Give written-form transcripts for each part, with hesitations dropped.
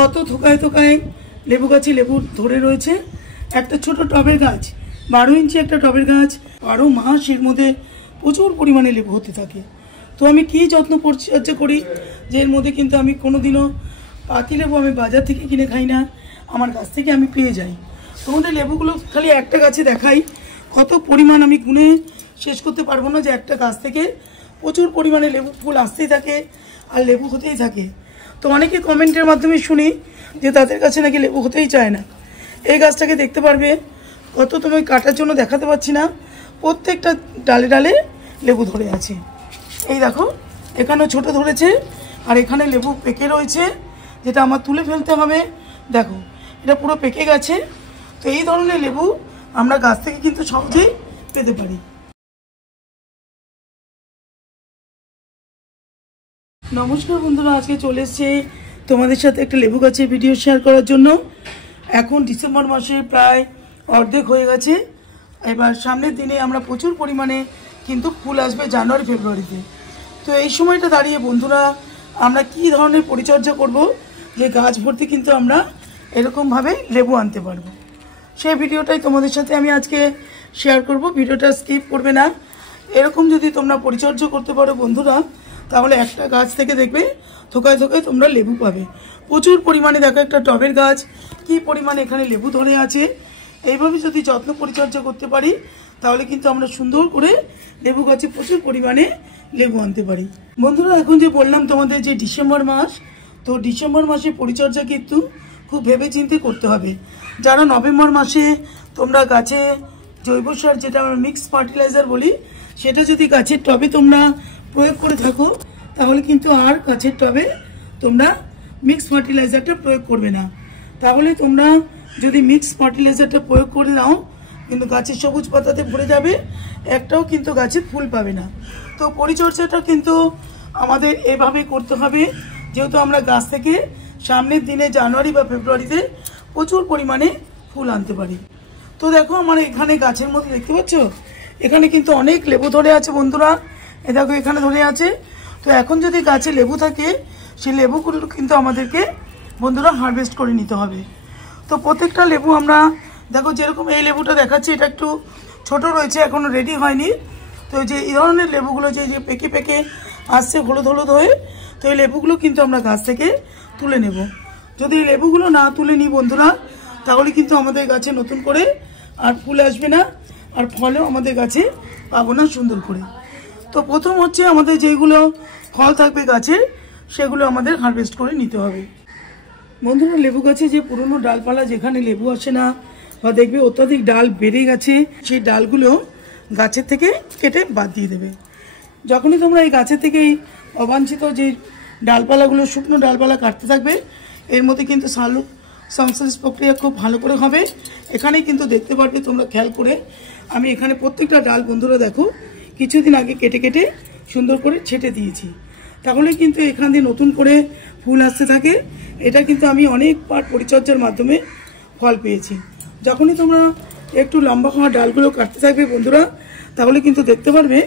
কত থোকায় থোকায় লেবু গাছে লেবু ধরে রয়েছে। একটা ছোট টবের গাছ, 12 ইঞ্চি একটা টবের গাছ, 12 মাস এর মধ্যে প্রচুর পরিমাণে লেবু হতে থাকে। তো আমি কী যত্ন পরিচর্যা করি যে এর মধ্যে কিন্তু আমি কোনোদিনও পাতি লেবু আমি বাজার থেকে কিনে খাই না, আমার গাছ থেকে আমি পেয়ে যাই। তোমাদের লেবুগুলো খালি একটা গাছে দেখাই, কত পরিমাণ আমি গুনে শেষ করতে পারবো না যে একটা গাছ থেকে প্রচুর পরিমাণে লেবু ফুল আসতেই থাকে আর লেবু হতেই থাকে। তো অনেকে কমেন্টের মাধ্যমে শুনি যে তাদের কাছে নাকি লেবু হতেই চায় না। এই গাছটাকে দেখতে পারবে, কত তুমি কাটার জন্য দেখাতে পারছি না, প্রত্যেকটা ডালে ডালে লেবু ধরে আছে। এই দেখো এখানেও ছোট ধরেছে আর এখানে লেবু পেকে রয়েছে, যেটা আমার তুলে ফেলতে হবে। দেখো এটা পুরো পেকে গেছে। তো এই ধরনের লেবু আমরা গাছ থেকে কিন্তু সহজেই পেতে পারি। নমস্কার বন্ধুরা, আজকে চলে এসেছি তোমাদের সাথে একটা লেবু গাছের ভিডিও শেয়ার করার জন্য। এখন ডিসেম্বর মাসে প্রায় অর্ধেক হয়ে গেছে। এবার সামনের দিনে আমরা প্রচুর পরিমাণে কিন্তু ফুল আসবে জানুয়ারি ফেব্রুয়ারিতে। তো এই সময়টা দাঁড়িয়ে বন্ধুরা আমরা কি ধরনের পরিচর্যা করব যে গাছ ভর্তি কিন্তু আমরা এরকমভাবে লেবু আনতে পারবো, সেই ভিডিওটাই তোমাদের সাথে আমি আজকে শেয়ার করব। ভিডিওটা স্কিপ করবে না। এরকম যদি তোমরা পরিচর্যা করতে পারো বন্ধুরা, তাহলে একটা গাছ থেকে দেখবে থোকায় থোকায় তোমরা লেবু পাবে প্রচুর পরিমাণে। দেখো একটা টবের গাছ কি পরিমাণে এখানে লেবু ধরে আছে। এইভাবে যদি যত্ন পরিচর্যা করতে পারি তাহলে কিন্তু আমরা সুন্দর করে লেবু গাছে প্রচুর পরিমাণে লেবু আনতে পারি। বন্ধুরা এখন যে বললাম তোমাদের যে ডিসেম্বর মাস, তো ডিসেম্বর মাসে পরিচর্যা কিন্তু খুব ভেবে চিন্তে করতে হবে। যারা নভেম্বর মাসে তোমরা গাছে জৈব সার, যেটা আমরা মিক্স ফার্টিলাইজার বলি, সেটা যদি গাছের টবে তোমরা প্রয়োগ করে থাকো তাহলে কিন্তু আর গাছের টবে তোমরা মিক্স ফার্টিলাইজারটা প্রয়োগ করবে না। তাহলে তোমরা যদি মিক্স ফার্টিলাইজারটা প্রয়োগ করে নাও কিন্তু গাছের সবুজ পাতাতে ভরে যাবে, একটাও কিন্তু গাছের ফুল পাবে না। তো পরিচর্যাটা কিন্তু আমাদের এভাবে করতে হবে, যেহেতু আমরা গাছ থেকে সামনের দিনে জানুয়ারি বা ফেব্রুয়ারিতে প্রচুর পরিমাণে ফুল আনতে পারি। তো দেখো আমার এখানে গাছের মধ্যে দেখতে পাচ্ছ এখানে কিন্তু অনেক লেবু ধরে আছে বন্ধুরা। এ দেখো এখানে ধরে আছে। তো এখন যদি গাছে লেবু থাকে সেই লেবুগুলো কিন্তু আমাদেরকে বন্ধুরা হারভেস্ট করে নিতে হবে। তো প্রত্যেকটা লেবু আমরা দেখো, যেরকম এই লেবুটা দেখাচ্ছি এটা একটু ছোট রয়েছে, এখনও রেডি হয়নি। তো যে এই ধরনের লেবুগুলো যে পেকে পেকে আসছে হলুদ হলুদ হয়ে, তো এই লেবুগুলো কিন্তু আমরা গাছ থেকে তুলে নেব। যদি এই লেবুগুলো না তুলে নিই বন্ধুরা তাহলে কিন্তু আমাদের গাছে নতুন করে আর ফুল আসবে না, আর ফলেও আমাদের গাছে পাবো না সুন্দর করে। তো প্রথম হচ্ছে আমাদের যেগুলো ফল থাকবে গাছের সেগুলো আমাদের হারভেস্ট করে নিতে হবে। বন্ধুরা লেবু গাছে যে পুরনো ডালপালা যেখানে লেবু আসে না বা দেখবে অত্যাধিক ডাল বেড়ে গেছে, সেই ডালগুলো গাছের থেকে কেটে বাদ দিয়ে দেবে। যখনই তোমরা এই গাছের থেকে এই অবাঞ্ছিত যে ডালপালাগুলো, শুকনো ডালপালা কাটতে থাকবে, এর মধ্যে কিন্তু সংশ্লেষ প্রক্রিয়া খুব ভালো করে হবে। এখানেই কিন্তু দেখতে পারবে তোমরা খেয়াল করে, আমি এখানে প্রত্যেকটা ডাল বন্ধুরা দেখো কিছুদিন আগে কেটে কেটে সুন্দর করে ছেটে দিয়েছি। তাহলে কিন্তু এখান দিয়ে নতুন করে ফুল আসতে থাকে। এটা কিন্তু আমি অনেকবার পরিচর্যার মাধ্যমে ফল পেয়েছি। যখনই তোমরা একটু লম্বা হওয়া ডালগুলো কাটতে থাকবে বন্ধুরা, তাহলে কিন্তু দেখতে পারবে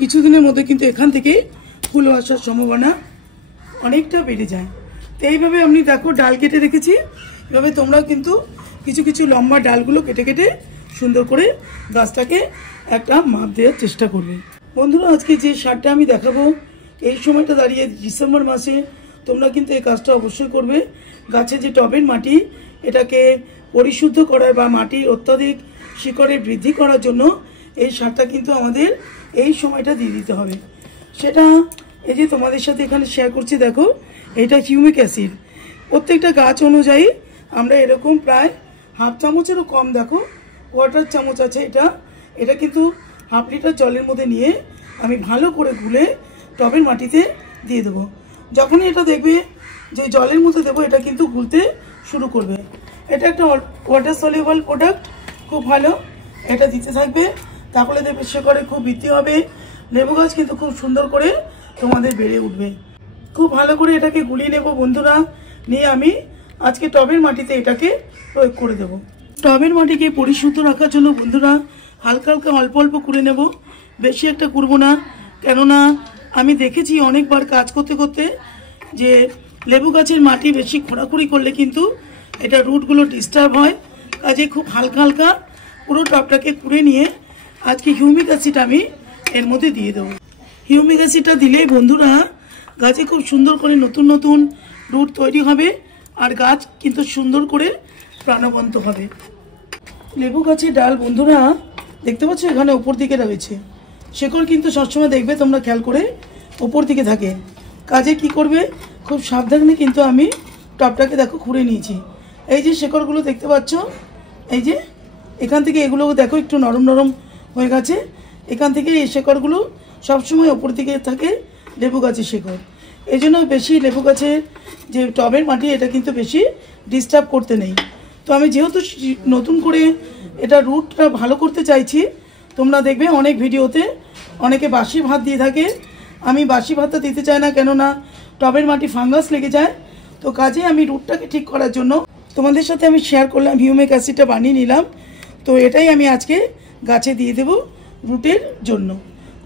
কিছুদিনের মধ্যে কিন্তু এখান থেকে ফুল আসার সম্ভাবনা অনেকটা বেড়ে যায়। তো এইভাবে আমি দেখো ডাল কেটে রেখেছি, এভাবে তোমরাও কিন্তু কিছু কিছু লম্বা ডালগুলো কেটে কেটে সুন্দর করে গাছটাকে একটা মাপ দেওয়ার চেষ্টা করবে। বন্ধুরা আজকে যে সারটা আমি দেখাবো, এই সময়টা দাঁড়িয়ে ডিসেম্বর মাসে তোমরা কিন্তু এই কাজটা অবশ্যই করবে। গাছের যে টবের মাটি, এটাকে পরিশুদ্ধ করার বা মাটির অত্যাধিক শিকড়ে বৃদ্ধি করার জন্য এই সারটা কিন্তু আমাদের এই সময়টা দিয়ে দিতে হবে। সেটা এই যে তোমাদের সাথে এখানে শেয়ার করছি, দেখো এটা হিউমিক অ্যাসিড। প্রত্যেকটা গাছ অনুযায়ী আমরা এরকম প্রায় হাফ চামচেরও কম, দেখো কোয়ার্টার চামচ আছে এটা কিন্তু হাফ লিটার জলের মধ্যে নিয়ে আমি ভালো করে গুলে টবের মাটিতে দিয়ে দেবো। যখনই এটা দেখবে যে জলের মধ্যে দেবো এটা কিন্তু গুলতে শুরু করবে। এটা একটা ওয়াটার সলিউবল প্রোডাক্ট, খুব ভালো। এটা দিতে থাকবে, তাহলে দেখবে শিকড়ে খুব বৃদ্ধি হবে, লেবু গাছ কিন্তু খুব সুন্দর করে তোমাদের বেড়ে উঠবে। খুব ভালো করে এটাকে গুলিয়ে নেব বন্ধুরা, নিয়ে আমি আজকে টবের মাটিতে এটাকে প্রয়োগ করে দেব। টবের মাটিকে পরিশুদ্ধ রাখার জন্য বন্ধুরা হালকা হালকা অল্প অল্প করে নেব, বেশি একটা করব না। কেননা আমি দেখেছি অনেকবার কাজ করতে করতে যে লেবু গাছের মাটি বেশি খোঁড়াখুড়ি করলে কিন্তু এটা রুটগুলো ডিস্টার্ব হয়। কাজে খুব হালকা হালকা পুরো টবটাকে কুড়ে নিয়ে আজকে হিউমিক অ্যাসিড আমি এর মধ্যে দিয়ে দেবো। হিউমিক অ্যাসিডটা দিলেই বন্ধুরা গাছে খুব সুন্দর করে নতুন নতুন রুট তৈরি হবে আর গাছ কিন্তু সুন্দর করে প্রাণবন্ত হবে। লেবু গাছের ডাল বন্ধুরা দেখতে পাচ্ছ এখানে ওপর দিকে রয়েছে, শেকড় কিন্তু সবসময় দেখবে তোমরা খেয়াল করে ওপর দিকে থাকে। কাজে কি করবে, খুব সাবধানে কিন্তু আমি টবটাকে দেখো খুঁড়ে নিয়েছি। এই যে শেকড়গুলো দেখতে পাচ্ছ, এই যে এখান থেকে এগুলো দেখো একটু নরম নরম হয়ে গেছে। এখান থেকে এই শেকড়গুলো সবসময় ওপর দিকে থাকে লেবু গাছের শেকড়। এই জন্য বেশি লেবু গাছের যে টবের মাটি এটা কিন্তু বেশি ডিস্টার্ব করতে নেই। তো আমি যেহেতু নতুন করে এটা রুটটা ভালো করতে চাইছি, তোমরা দেখবে অনেক ভিডিওতে অনেকে বাসি ভাত দিয়ে থাকে। আমি বাসি ভাতটা দিতে চাই না, কেননা টবের মাটি ফাঙ্গাস লেগে যায়। তো কাজে আমি রুটটাকে ঠিক করার জন্য তোমাদের সাথে আমি শেয়ার করলাম, হিউমিক অ্যাসিডটা বানিয়ে নিলাম। তো এটাই আমি আজকে গাছে দিয়ে দেব রুটের জন্য।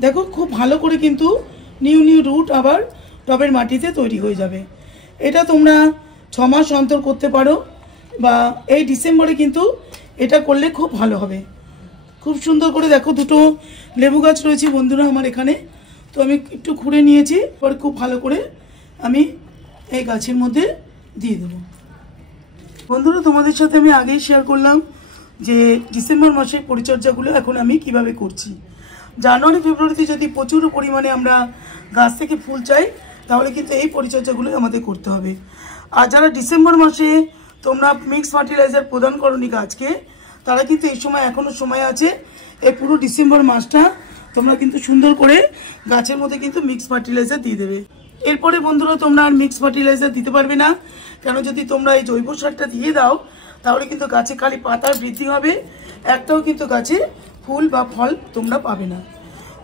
দেখো খুব ভালো করে কিন্তু নিউ রুট আবার টবের মাটিতে তৈরি হয়ে যাবে। এটা তোমরা 6 মাস অন্তর করতে পারো, বা এই ডিসেম্বরে কিন্তু এটা করলে খুব ভালো হবে। খুব সুন্দর করে দেখো দুটো লেবু গাছ রয়েছে বন্ধুরা আমার এখানে। তো আমি একটু খুঁড়ে নিয়েছি, পরে খুব ভালো করে আমি এই গাছের মধ্যে দিয়ে দেবো। বন্ধুরা তোমাদের সাথে আমি আগেই শেয়ার করলাম যে ডিসেম্বর মাসের পরিচর্যাগুলো এখন আমি কিভাবে করছি। জানুয়ারি ফেব্রুয়ারিতে যদি প্রচুর পরিমাণে আমরা গাছ থেকে ফুল চাই, তাহলে কিন্তু এই পরিচর্যাগুলো আমাদের করতে হবে। আর যারা ডিসেম্বর মাসে তোমরা মিক্স ফার্টিলাইজার প্রদান করোনি গাছকে, তারা কিন্তু এই সময় এখনও সময় আছে। এই পুরো ডিসেম্বর মাসটা তোমরা কিন্তু সুন্দর করে গাছের মধ্যে কিন্তু মিক্স ফার্টিলাইজার দিয়ে দেবে। এরপরে বন্ধুরা তোমরা আর মিক্স ফার্টিলাইজার দিতে পারবে না, কেন যদি তোমরা এই জৈব সারটা দিয়ে দাও তাহলে কিন্তু গাছে খালি পাতার বৃদ্ধি হবে, একটাও কিন্তু গাছে ফুল বা ফল তোমরা পাবে না।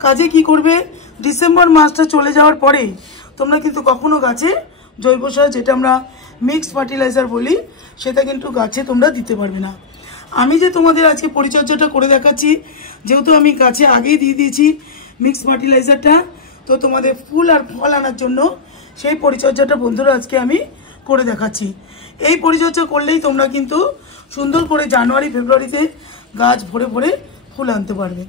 কাজে কি করবে, ডিসেম্বর মাসটা চলে যাওয়ার পরে তোমরা কিন্তু কখনো গাছে জৈব সার, যেটা আমরা মিক্সড ফার্টিলাইজার বলি, সেটা কিন্তু গাছে তোমরা দিতে পারবে না। আমি যে তোমাদের আজকে পরিচর্যাটা করে দেখাচ্ছি, যেহেতু আমি গাছে আগেই দিয়ে দিয়েছি মিক্সড ফার্টিলাইজারটা, তো তোমাদের ফুল আর ফল আনার জন্য সেই পরিচর্যাটা বন্ধুরা আজকে আমি করে দেখাচ্ছি। এই পরিচর্যা করলেই তোমরা কিন্তু সুন্দর করে জানুয়ারি ফেব্রুয়ারিতে গাছ ভরে ভরে ফুল আনতে পারবে।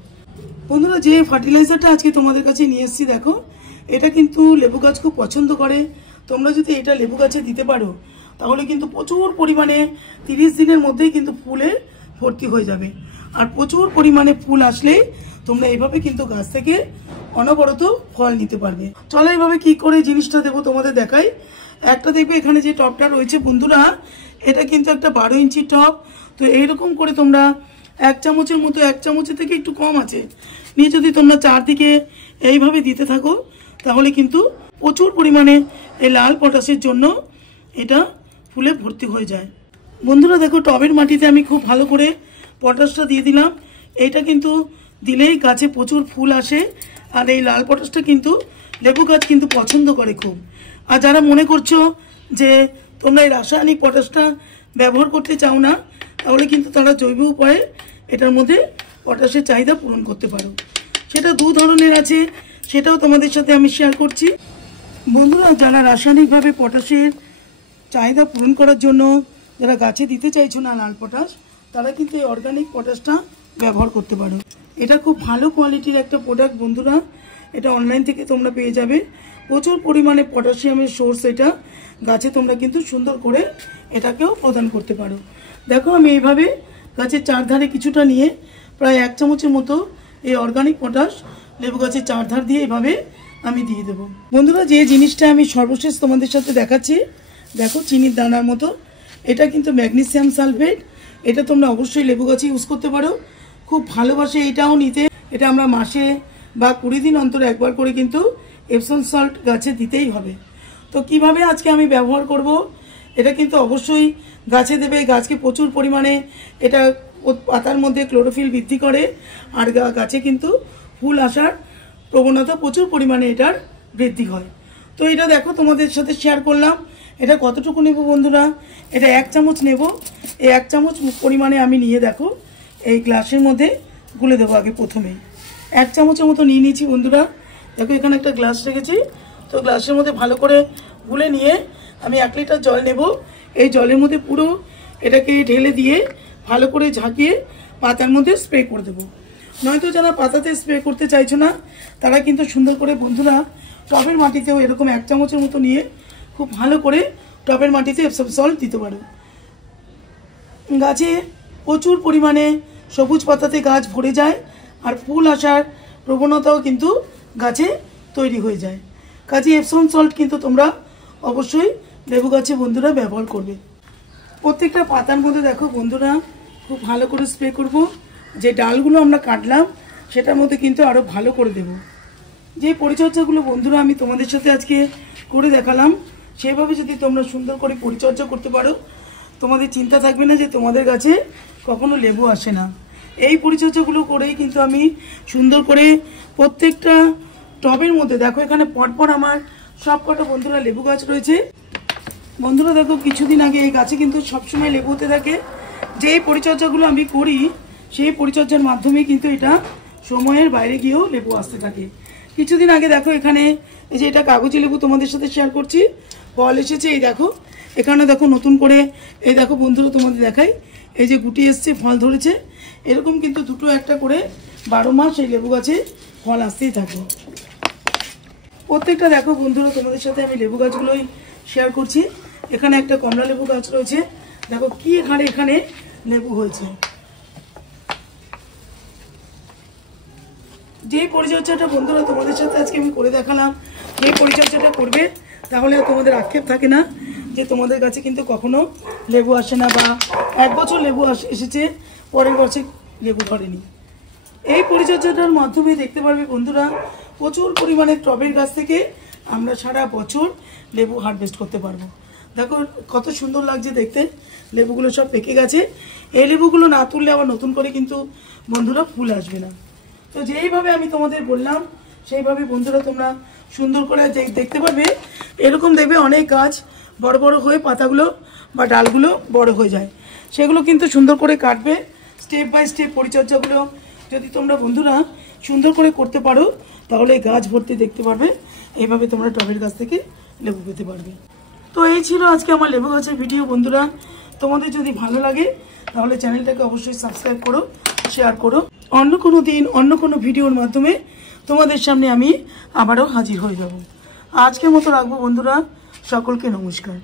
বন্ধুরা যে ফার্টিলাইজারটা আজকে তোমাদের কাছে নিয়ে এসেছি দেখো, এটা কিন্তু লেবু গাছ খুব পছন্দ করে। তোমরা যদি এটা লেবু গাছে দিতে পারো তাহলে কিন্তু প্রচুর পরিমাণে 30 দিনের মধ্যেই কিন্তু ফুলে ভর্তি হয়ে যাবে। আর প্রচুর পরিমাণে ফুল আসলেই তোমরা এইভাবে কিন্তু গাছ থেকে অনবরত ফল নিতে পারবে। চলো এইভাবে কি করে জিনিসটা দেবো তোমাদের দেখাই। একটা দেখবে এখানে যে টবটা রয়েছে বন্ধুরা, এটা কিন্তু একটা 12 ইঞ্চি টব। তো এইরকম করে তোমরা 1 চামচের মতো, 1 চামচের থেকে একটু কম আছে নিয়ে যদি তোমরা চারদিকে এইভাবে দিতে থাকো, তাহলে কিন্তু প্রচুর পরিমাণে এই লাল পটাশের জন্য এটা ফুলে ভর্তি হয়ে যায়। বন্ধুরা দেখো টবের মাটিতে আমি খুব ভালো করে পটাশটা দিয়ে দিলাম। এইটা কিন্তু দিলেই গাছে প্রচুর ফুল আসে। আর এই লাল পটাশটা কিন্তু লেবু গাছ কিন্তু পছন্দ করে খুব। আর যারা মনে করছো যে তোমরা এই রাসায়নিক পটাশটা ব্যবহার করতে চাও না, তাহলে কিন্তু তারা জৈব উপায়ে এটার মধ্যে পটাশের চাহিদা পূরণ করতে পারো। সেটা 2 ধরনের আছে, সেটাও তোমাদের সাথে আমি শেয়ার করছি। বন্ধুরা যারা রাসায়নিকভাবে পটাশের চাহিদা পূরণ করার জন্য যারা গাছে দিতে চাইছো না লাল পটাশ, তারা কিন্তু এই অর্গানিক পটাশটা ব্যবহার করতে পারো। এটা খুব ভালো কোয়ালিটির একটা প্রোডাক্ট বন্ধুরা, এটা অনলাইন থেকে তোমরা পেয়ে যাবে। প্রচুর পরিমাণে পটাশিয়ামের সোর্স এটা, গাছে তোমরা কিন্তু সুন্দর করে এটাকেও প্রদান করতে পারো। দেখো আমি এইভাবে গাছের চারধারে কিছুটা নিয়ে প্রায় 1 চামচের মতো এই অর্গানিক পটাশ লেবু গাছের চারধার দিয়ে এভাবে আমি দিয়ে দেবো। বন্ধুরা যে জিনিসটা আমি সর্বশেষ তোমাদের সাথে দেখাচ্ছি, দেখো চিনির দানার মতো, এটা কিন্তু ম্যাগনেসিয়াম সালফেট। এটা তোমরা অবশ্যই লেবু গাছে ইউজ করতে পারো। খুব ভালোবাসে এটাও নিতে। এটা আমরা মাসে বা 20 দিন অন্তর একবার করে কিন্তু এপসম সল্ট গাছে দিতেই হবে। তো কিভাবে আজকে আমি ব্যবহার করব, এটা কিন্তু অবশ্যই গাছে দেবে। গাছকে প্রচুর পরিমাণে এটা পাতার মধ্যে ক্লোরোফিল বৃদ্ধি করে, আর গাছে কিন্তু ফুল আসার প্রবণতা প্রচুর পরিমাণে এটার বৃদ্ধি হয়। তো এটা দেখো তোমাদের সাথে শেয়ার করলাম। এটা কতটুকু নেব বন্ধুরা, এটা 1 চামচ নেব। এই 1 চামচ পরিমাণে আমি নিয়ে দেখো এই গ্লাসের মধ্যে গুলে দেবো। আগে প্রথমেই 1 চামচের মতো নিয়ে নিয়েছি বন্ধুরা। দেখো এখানে একটা গ্লাস রেখেছি, তো গ্লাসের মধ্যে ভালো করে গুলে নিয়ে আমি 1 লিটার জল নেব। এই জলের মধ্যে পুরো এটাকে ঢেলে দিয়ে ভালো করে ঝাঁকিয়ে পাতার মধ্যে স্প্রে করে দেবো। নয়তো যারা পাতাতে স্প্রে করতে চাইছো না তারা কিন্তু সুন্দর করে বন্ধুরা টবের মাটিতেও এরকম 1 চামচের মতো নিয়ে খুব ভালো করে টবের মাটিতে এপসম সল্ট দিতে পারো। গাছে প্রচুর পরিমাণে সবুজ পাতাতে গাছ ভরে যায় আর ফুল আসার প্রবণতাও কিন্তু গাছে তৈরি হয়ে যায়। কাজে এপসম সল্ট কিন্তু তোমরা অবশ্যই লেবু গাছে বন্ধুরা ব্যবহার করবে। প্রত্যেকটা পাতার মধ্যে দেখো বন্ধুরা খুব ভালো করে স্প্রে করব। যে ডালগুলো আমরা কাটলাম সেটার মধ্যে কিন্তু আরও ভালো করে দেব। যে পরিচর্যাগুলো বন্ধুরা আমি তোমাদের সাথে আজকে করে দেখালাম সেভাবে যদি তোমরা সুন্দর করে পরিচর্যা করতে পারো তোমাদের চিন্তা থাকবে না যে তোমাদের গাছে কখনো লেবু আসে না। এই পরিচর্যাগুলো করেই কিন্তু আমি সুন্দর করে প্রত্যেকটা টবের মধ্যে দেখো এখানে পরপর আমার সব কটা বন্ধুরা লেবু গাছ রয়েছে। বন্ধুরা দেখো কিছুদিন আগে এই গাছে কিন্তু সবসময় লেবু হতে থাকে। যেই পরিচর্যাগুলো আমি করি সেই পরিচর্যার মাধ্যমে কিন্তু এটা সময়ের বাইরে গিয়েও লেবু আসতে থাকে। কিছুদিন আগে দেখো এখানে এই যে এটা কাগজি লেবু তোমাদের সাথে শেয়ার করছি, ফল এসেছে। এই দেখো এখানে দেখো নতুন করে এই দেখো বন্ধুরা তোমাদের দেখাই এই যে গুটি এসছে, ফল ধরেছে। এরকম কিন্তু দুটো একটা করে 12 মাস এই লেবু গাছে ফল আসতেই থাকে। প্রত্যেকটা দেখো বন্ধুরা তোমাদের সাথে আমি লেবু গাছগুলোই শেয়ার করছি। এখানে একটা কমলা লেবু গাছ রয়েছে, দেখো কি হারে এখানে লেবু হয়েছে। যে পরিচর্যাটা বন্ধুরা তোমাদের সাথে আজকে আমি করে দেখালাম, যে পরিচর্যাটা করবে তাহলে তোমাদের আক্ষেপ থাকে না যে তোমাদের কাছে কিন্তু কখনো লেবু আসে না বা 1 বছর লেবু এসেছে পরের বছর লেবু ধরেনি। এই পরিচর্যাটার মাধ্যমে দেখতে পারবে বন্ধুরা প্রচুর পরিমাণে টবের গাছ থেকে আমরা সারা বছর লেবু হারভেস্ট করতে পারবো। দেখো কত সুন্দর লাগছে দেখতে, লেবুগুলো সব পেকে গেছে। এই লেবুগুলো না তুললে আবার নতুন করে কিন্তু বন্ধুরা ফুল আসবে না। তো যেইভাবে আমি তোমাদের বললাম সেইভাবে বন্ধুরা তোমরা সুন্দর করে দেখতে পারবে। এরকম দেখবে অনেক গাছ বড় বড় হয়ে পাতাগুলো বা ডালগুলো বড় হয়ে যায়, সেগুলো কিন্তু সুন্দর করে কাটবে। স্টেপ বাই স্টেপ পরিচর্যাগুলো যদি তোমরা বন্ধুরা সুন্দর করে করতে পারো তাহলে গাছ ভর্তি দেখতে পারবে। এইভাবে তোমরা টবের গাছ থেকে লেবু পেতে পারবে। তো এই ছিল আজকে আমার লেবু গাছের ভিডিও। বন্ধুরা তোমাদের যদি ভালো লাগে তাহলে চ্যানেলটাকে অবশ্যই সাবস্ক্রাইব করো, শেয়ার করো। অন্য কোনো দিন অন্য কোনো ভিডিওর মাধ্যমে তোমাদের সামনে আমি আবারও হাজির হয়ে যাব। আজকের মতো রাখবো বন্ধুরা, সকলকে নমস্কার।